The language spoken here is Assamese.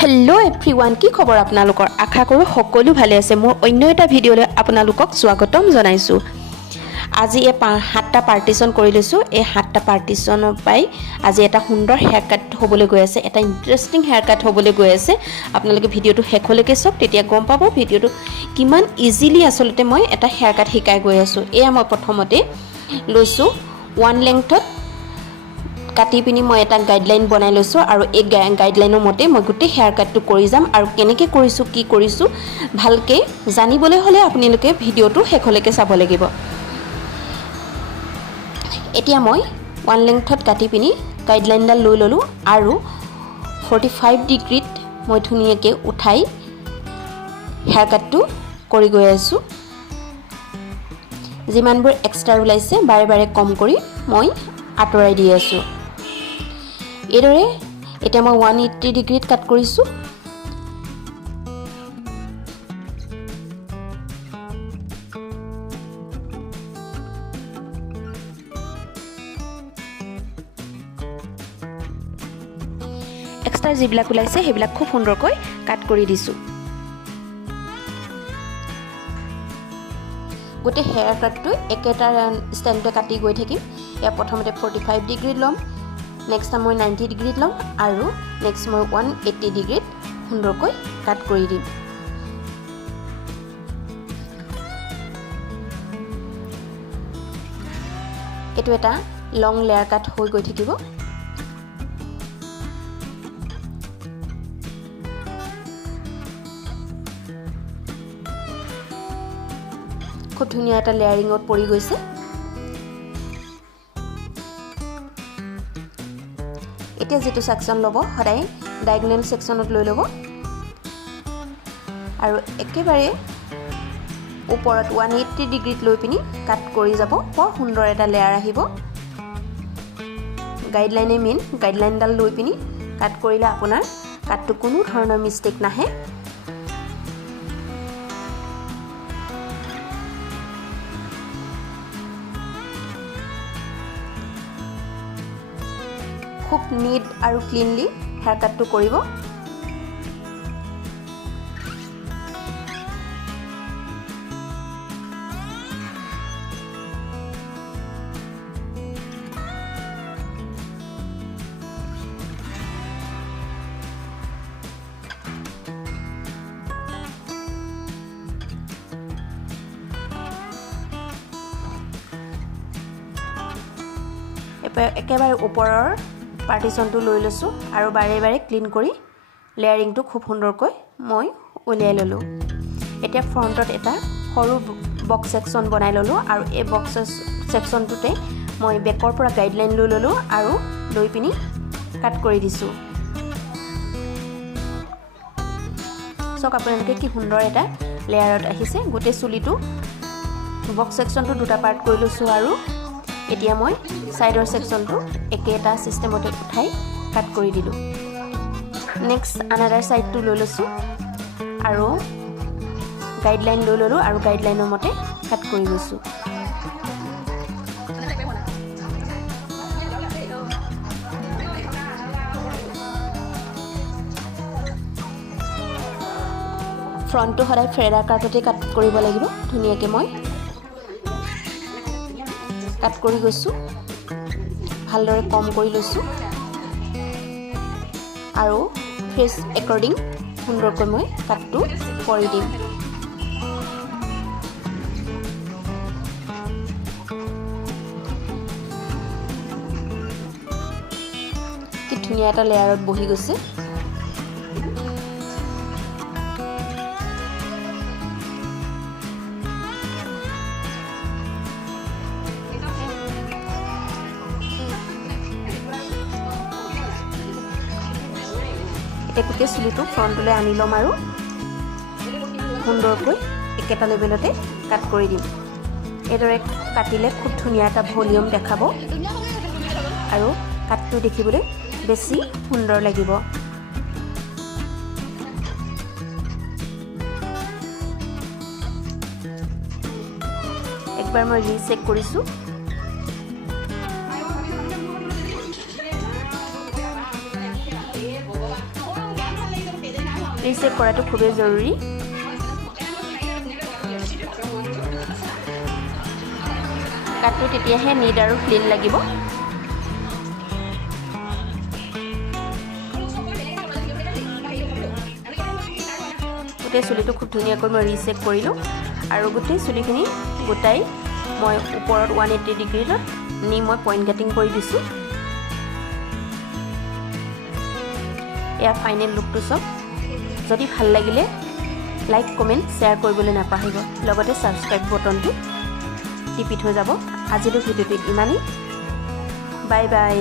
हेलो एवरीवन की खबर आपनालोকৰ आशा करूँ সকলো ভালে আছে মোৰ অন্য এটা ভিডিঅলৈ আপোনালোকক স্বাগতম জনাইছো আজি এই সাতটা পাৰ্টিশন কৰি লৈছো এই সাতটা পাৰ্টিশনৰ পাই আজি এটা সুন্দৰ হেয়াৰ কাট হ'বলৈ গৈ আছে এটা ইন্টাৰেষ্টিং হেয়াৰ কাট হ'বলৈ গৈ আছে আপোনালোকে ভিডিঅটো শেষলৈকে চাওক তেতিয়া গম পাব ভিডিঅটো কিমান ইজিলি আসলতে মই এটা হেয়াৰ কাট শিকাই গৈ আছো এয়া মই প্ৰথমতে লৈছো ওৱান লেংথত কাটি পিনি মই এটা গাইডলাইন বনাই লৈছো আৰু এই গাইডলাইনৰ মতে মই গুটি হেয়াৰ কাটটো কৰি যাম আৰু কেনেকৈ কৰিছো কি কৰিছো ভালকে জানিবলৈ হলে আপোনালোকে ভিডিঅটো শেষলৈকে চাব লাগিব এতিয়া মই ওৱান লেংথত কাটি পিনি গাইডলাইনডাল লৈ ললো আৰু 45 ডিগ্ৰীত মই ধুনিয়াকে উঠাই হেয়াৰ কাটটো কৰি গৈ আছো যিমানবোৰ এক্সট্ৰা ওলাইছে বাৰে বাৰে কম কৰি মই আঁতৰাই দি আছো এদৰে এটা মই 180 ডিগ্ৰীত কাট কৰিছো এক্সট্ৰা যিবিলাক ওলাইছে হেবিলাক খুব সুন্দৰকৈ কাট কৰি দিছো গোটে হেয়াৰ কাটটো একেটা ষ্টাইলতে কাটি গৈ থাকিম या প্ৰথমতে 45 ডিগ্ৰী লম নেক্সট মই 90 ডিগ্ৰীত লম আৰু নেক্সট মই 180 ডিগ্ৰীত সুন্দৰকৈ কাট কৰি দিম এটো এটা লং লেয়াৰ কাট হৈ গৈ থাকিব খুব ধুনীয়া এটা লেয়াৰিঙত পৰি গৈছে এতিয়া যেটো সেকশন লব হৰাই ডায়াগোনাল সেকশনত লৈ লব আৰু একেবাৰে ওপৰত 180 ডিগ্ৰীত লৈ পিনি কাট কৰি যাব বৰ সুন্দৰ এটা লেয়াৰ আহিব গাইডলাইনে মেইন গাইডলাইনডাল লৈ পিনি কাট কৰিলে আপোনাৰ কাটটো কোনো ধৰণৰ মিস্টেক নাহে খুব নিট আৰু ক্লিনলি হেয়াৰ কাটটো কৰিব একেবাৰে ওপৰৰ পাৰ্টিশনটো লৈ লৈছো আৰু বাৰে বাৰে ক্লিন কৰি লেয়াৰিংটো খুব সুন্দৰকৈ মই উলিয়াই ললো এতিয়া ফ্ৰন্টত এটা সৰু বক্স সেকশন বনাই ললো আৰু এই বক্স সেকশনটোতে মই বেকৰ পৰা গাইডলাইন লৈ ললো আৰু লৈ পিনি কাট কৰি দিছো সক আপোনালোকে কি সুন্দৰ এটা লেয়াৰত আহিছে গোটে চুলিটো বক্স সেকশনটো দুটা পাৰ্ট কৰি লৈছো আৰু এতিয়া মই সাইডৰ সেকশনটো একেটা সিস্টেমতে উঠাই কাট কৰি দিলো নেক্সট আনাদাৰ সাইডটো লৈ লৈছো আৰু গাইডলাইন লৈ ললো আৰু গাইডলাইনৰ মতে কাট কৰি গৈছো ফ্ৰন্টটো হৰাই ফ্ৰেডা কাটতে কাট কৰিব লাগিব ধুনিয়াকে মই কাট কৰি গৈছো ভালদৰে কম কৰি লৈছো আৰু ফেস একৰ্ডিং সুন্দৰকৈ মই কাটটো কৰি দিম কি ধুনীয়া এটা লেয়াৰত বহি গৈছে একেতে চুলিটো ফ্ৰন্টলৈ আনি লম আৰু সুন্দৰকৈ একেটা লেভেলতে কাট কৰি দিম এদৰে কাটিলে খুব ধুনীয়া এটা ভলিউম দেখাব আৰু কাটটো দেখিবলৈ বেছি সুন্দৰ লাগিব একবাৰ মই ৰিচেক কৰিছো ৰিচেক কৰাটো খুবেই জৰুৰী। কাটটো তেতিয়াহে নিট আৰু ক্লিন লাগিব। গোটেই চুলিটো খুব ধুনীয়াকৈ মই ৰিচেক কৰিলোঁ আৰু গোটেই চুলিখিনি গোটাই মই ওপৰত 180 ডিগ্ৰীত নি মই পইণ্ট কাটিং কৰি দিছোঁ। এয়া ফাইনেল লুকটো চব। যদি ভাল লাগিলে লাইক কমেণ্ট শ্বেয়াৰ কৰিবলৈ নাপাহৰিব, লগতে ছাবস্ক্ৰাইব বটনটো টিপি থৈ যাব। আজিলৈ ভিডিঅ'টো ইমানেই। Bye bye.